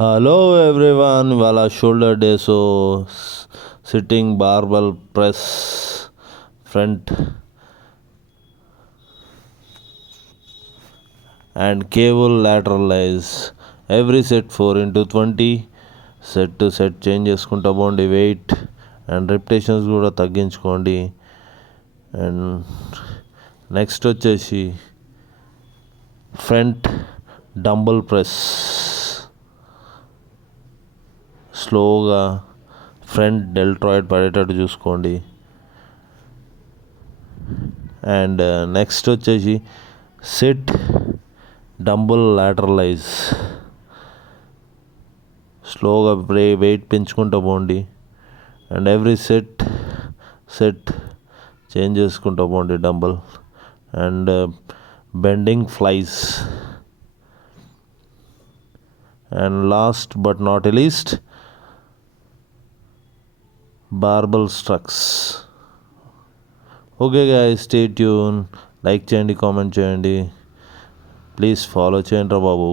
Hello everyone, ఇవాళ shoulder day. So sitting barbell press front and cable lateralize every set 4x20. Set to set change చేసుకుంటా పోండి. Weight and repetitions కూడా తగ్గించుకోండి. And next వచ్చేసి front dumbbell press. స్లోగా front deltoid పడేటట్టు చూసుకోండి. And next వచ్చేసి సిట్ డంబుల్ lateralize. స్లోగా వెయిట్ పెంచుకుంటూ పోండి. అండ్ ఎవ్రీ సెట్ చేంజ్ చేసుకుంటూ పోండి dumbbell. And bending flies. And last but not least barbell shrugs. Okay guys, stay tuned. Like చేయండి, కామెంట్ చేయండి, ప్లీజ్ ఫాలో చేయండి రా బాబు.